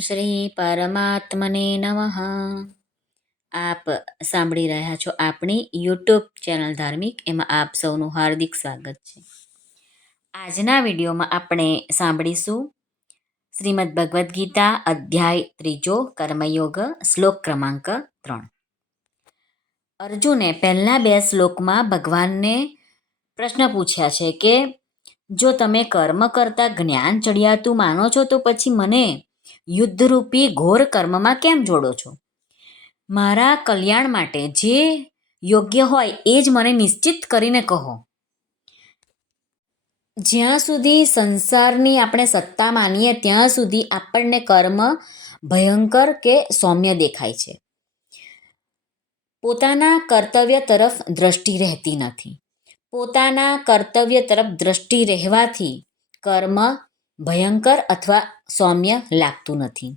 શ્રી પરમાત્મને નમઃ. આપ સાંભળી રહ્યા છો આપણી યુટ્યુબ ચેનલ ધાર્મિક, એમાં આપ સૌનું હાર્દિક સ્વાગત છે. આજના વિડીયોમાં આપણે સાંભળીશું શ્રીમદ ભગવદ્ ગીતા અધ્યાય ત્રીજો, કર્મયોગ, શ્લોક ક્રમાંક ત્રણ. અર્જુને પહેલા બે શ્લોકમાં ભગવાનને પ્રશ્ન પૂછ્યા છે કે, જો તમે કર્મ કરતા જ્ઞાન ચડિયાતું માનો છો તો પછી મને યુદ્ધરૂપી ઘોર કર્મમાં કેમ જોડો છો? મારા કલ્યાણ માટે જે યોગ્ય હોય એ જ મને નિશ્ચિત કરીને કહો. જ્યાં સુધી સંસારની આપણે સત્તા માનીએ, ત્યાં સુધી આપણને કર્મ ભયંકર કે સૌમ્ય દેખાય છે. પોતાના કર્તવ્ય તરફ દ્રષ્ટિ રહેતી નથી. પોતાના કર્તવ્ય તરફ દ્રષ્ટિ રહેવાથી કર્મ ભયંકર અથવા સૌમ્ય લાગતું નથી.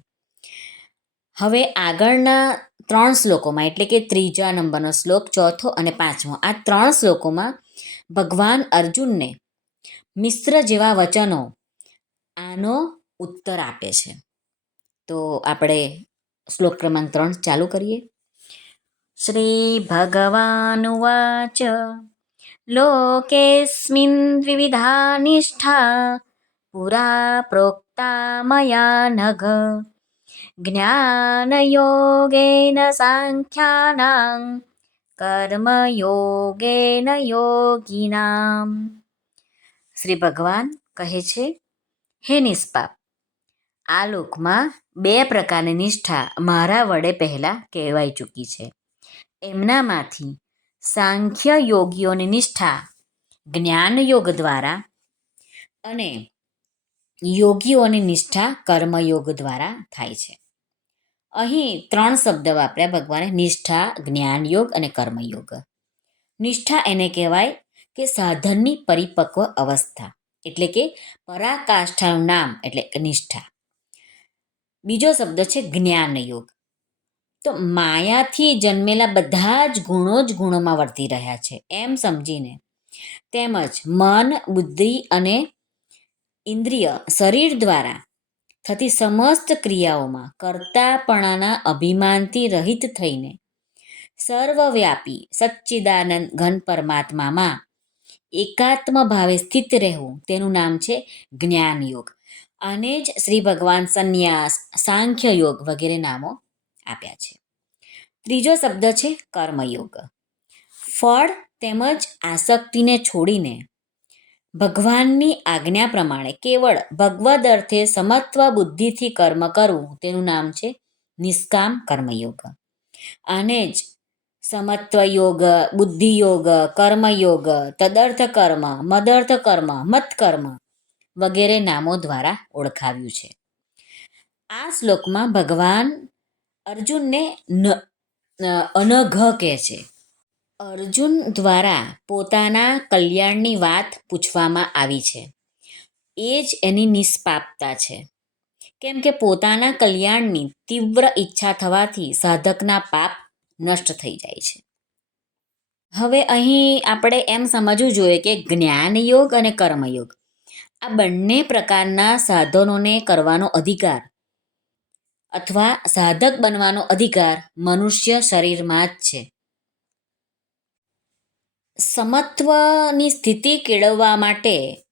હવે આગળના ત્રણ શ્લોકોમાં, એટલે કે ત્રીજા નંબરનો શ્લોક, ચોથો અને પાંચમો, આ ત્રણ શ્લોકોમાં ભગવાન અર્જુનને મિશ્ર જેવા વચનો આનો ઉત્તર આપે છે. તો આપણે શ્લોક ક્રમાંક ત્રણ ચાલુ કરીએ. શ્રી ભગવાનુવાચ લોકેસ્મિન દ્વિવિધા નિષ્ઠા પુરા પ્રોક્તા મયા નઘ જ્ઞાનયોગેન સાંખ્યાનાં કર્મયોગેન યોગીનામ શ્રી ભગવાન કહે છે હે નિષ્પાપ આ લોકમાં બે પ્રકારની નિષ્ઠા મારા વડે પહેલાં કહેવાઈ ચૂકી છે. એમનામાંથી સાંખ્ય યોગીઓની નિષ્ઠા જ્ઞાન યોગ દ્વારા અને યોગીઓની નિષ્ઠા કર્મયોગ દ્વારા થાય છે. અહીં ત્રણ શબ્દ વાપર્યા ભગવાને, નિષ્ઠા, જ્ઞાનયોગ અને કર્મયોગ. નિષ્ઠા એને કહેવાય કે સાધનની પરિપક્વ અવસ્થા, એટલે કે પરાકાષ્ઠાનું નામ, એટલે નિષ્ઠા. બીજો શબ્દ છે જ્ઞાનયોગ. તો માયાથી જન્મેલા બધા જ ગુણો જ ગુણોમાં વર્તી રહ્યા છે. એમ સમજીને તેમજ મન, બુદ્ધિ અને ઇન્દ્રિય શરીર દ્વારા થતી સમસ્ત ક્રિયાઓમાં કર્તાપણાના અભિમાનથી રહિત થઈને સર્વવ્યાપી સચ્ચિદાનંદ ઘન પરમાત્મામાં એકાત્મ ભાવે સ્થિત રહેવું, તેનું નામ છે જ્ઞાન યોગ આને જ શ્રી ભગવાન સંન્યાસ, સાંખ્ય યોગ વગેરે નામો આપ્યા છે. ત્રીજો શબ્દ છે કર્મયોગ. ફળ તેમજ આસક્તિને છોડીને ભગવાનની આજ્ઞા પ્રમાણે કેવળ ભગવદ અર્થે સમત્વ બુદ્ધિથી કર્મ કરવું, તેનું નામ છે નિષ્કામ કર્મયોગ. આને જ સમત્વ યોગ બુદ્ધિ યોગ કર્મયોગ, તદર્થ કર્મ, મદર્થ કર્મ, મત કર્મ વગેરે નામો દ્વારા ઓળખાવ્યું છે. આ શ્લોકમાં ભગવાન અર્જુનને અનઘ કહે છે. અર્જુન દ્વારા પોતાના કલ્યાણની વાત પૂછવામાં આવી છે. એ જ એની નિષ્પાપતા છે. કેમ કે પોતાના કલ્યાણની તીવ્ર ઈચ્છા થવાથી સાધકના પાપ નષ્ટ થઈ જાય છે. હવે અહીં આપણે એમ સમજવું જોઈએ કે જ્ઞાનયોગ અને કર્મયોગ આ બંને પ્રકારના સાધનોને કરવાનો અધિકાર અથવા સાધક બનવાનો અધિકાર મનુષ્ય શરીરમાં જ છે. સમત્વની સ્થિતિ કેળવવા માટે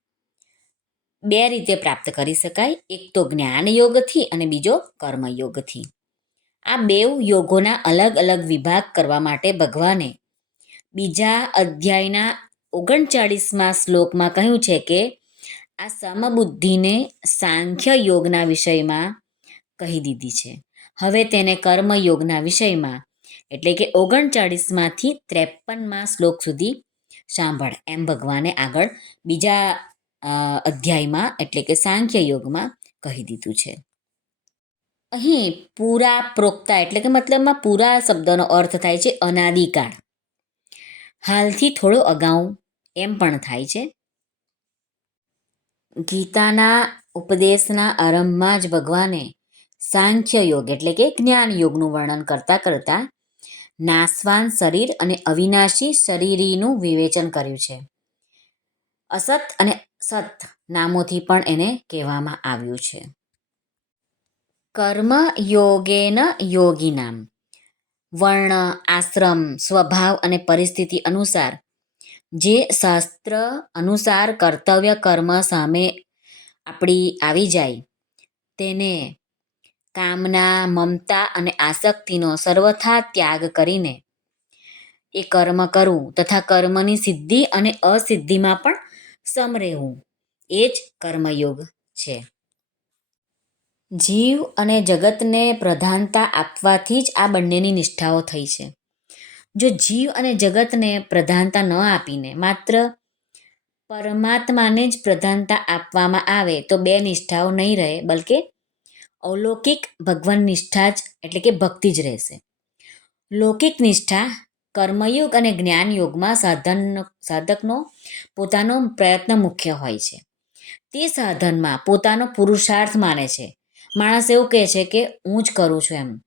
બે રીતે પ્રાપ્ત કરી શકાય. એક તો જ્ઞાન યોગથી અને બીજો કર્મયોગથી આ બેવ યોગોના અલગ અલગ વિભાગ કરવા માટે ભગવાને બીજા અધ્યાયના ઓગણચાળીસમાં શ્લોકમાં કહ્યું છે કે, આ સમબુદ્ધિને સાંખ્ય યોગના વિષયમાં કહી દીધી છે. હવે તેને કર્મયોગના વિષયમાં એટલે કે ઓગણચાળીસમાંથી ત્રેપનમાં શ્લોક સુધી સાંભળ. એમ ભગવાને આગળ બીજા અધ્યાયમાં એટલે કે સાંખ્ય યોગમાં કહી દીધું છે. અહીં પૂરા પ્રોક્તા એટલે કે મતલબમાં પૂરા શબ્દનો અર્થ થાય છે અનાદિકાળ. હાલથી થોડો અગાઉ એમ પણ થાય છે. ગીતાના ઉપદેશના આરંભમાં જ ભગવાને સાંખ્ય યોગ એટલે કે જ્ઞાન યોગનું વર્ણન કરતાં કરતાં નાશવાન શરીર અને અવિનાશી શરીરીનું વિવેચન કર્યું છે. અસત અને સત નામોથી પણ એને કહેવામાં આવ્યું છે. કર્મ યોગેન યોગિનામ. વર્ણ, આશ્રમ, સ્વભાવ અને પરિસ્થિતિ અનુસાર, જે શાસ્ત્ર અનુસાર કર્તવ્ય કર્મ સામે આપણી આવી જાય, તેને કામના, મમતા અને આસક્તિનો સર્વથા ત્યાગ કરીને એ કર્મ કરવું તથા કર્મની સિદ્ધિ અને અસિદ્ધિમાં પણ સમ રહેવું. એ જ કર્મયોગ છે. જીવ અને જગતને પ્રધાનતા આપવાથી જ આ બંનેની નિષ્ઠાઓ થઈ છે. જો જીવ અને જગતને પ્રધાનતા ન આપીને માત્ર પરમાત્માને જ પ્રધાનતા આપવામાં આવે તો બે નિષ્ઠાઓ નહીં રહે, બલકે અલૌકિક ભગવાન નિષ્ઠા જ, એટલે કે ભક્તિ જ રહેશે. લૌકિક નિષ્ઠા કર્મયોગ અને જ્ઞાન યોગમાં સાધન, સાધકનો પોતાનો પ્રયત્ન મુખ્ય હોય છે. તે સાધનમાં પોતાનો પુરુષાર્થ માને છે. માણસ એવું કહે છે કે, હું જ કરું છું એમ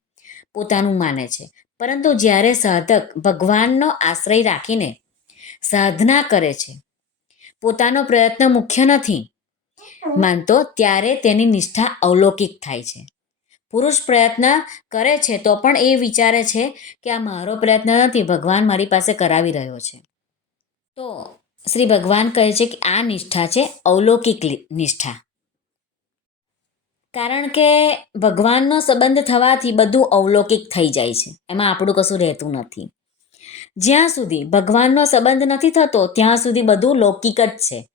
પોતાનું માને છે. પરંતુ જ્યારે સાધક ભગવાનનો આશ્રય રાખીને સાધના કરે છે, પોતાનો પ્રયત્ન મુખ્ય નથી માનતો ત્યારે તેની નિષ્ઠા અવલૌકિક થાય છે. પુરુષ પ્રયત્ન કરે છે તો પણ એ વિચારે છે કે આ મારો પ્રયત્ન નથી, ભગવાન મારી પાસે કરાવી રહ્યો છે. તો શ્રી ભગવાન કહે છે કે આ નિષ્ઠા છે અવલૌકિક નિષ્ઠા. કારણ કે ભગવાનનો સંબંધ થવાથી બધું અવલૌકિક થઈ જાય છે. એમાં આપણું કશું રહેતું નથી. જ્યાં સુધી ભગવાનનો સંબંધ નથી થતો, ત્યાં સુધી બધું લૌકિક જ છે.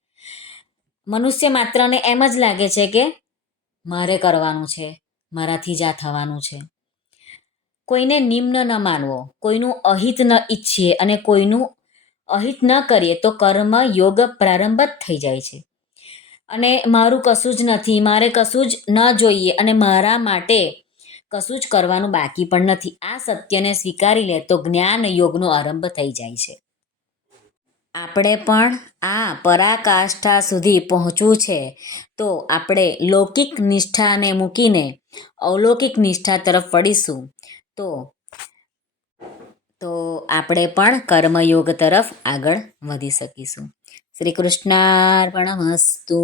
મનુષ્ય માત્રને એમ જ લાગે છે કે મારે કરવાનું છે, મારાથી જ આ થવાનું છે. કોઈને નિમ્ન ન માનવો, કોઈનું અહિત ન ઈચ્છીએ અને કોઈનું અહિત ન કરીએ તો કર્મ, યોગ પ્રારંભ જ થઈ જાય છે. અને મારું કશું જ નથી, મારે કશું જ ન જોઈએ અને મારા માટે કશું જ કરવાનું બાકી પણ નથી. આ સત્યને સ્વીકારી લે તો જ્ઞાન યોગનો આરંભ થઈ જાય છે. આપણે પણ આ પરાકાષ્ઠા સુધી પહોંચવું છે. તો આપણે લૌકિક નિષ્ઠાને મૂકીને અવલૌકિક નિષ્ઠા તરફ વળીશું. તો તો આપણે પણ કર્મયોગ તરફ આગળ વધી શકીશું. શ્રી કૃષ્ણાર્પણમસ્તુ.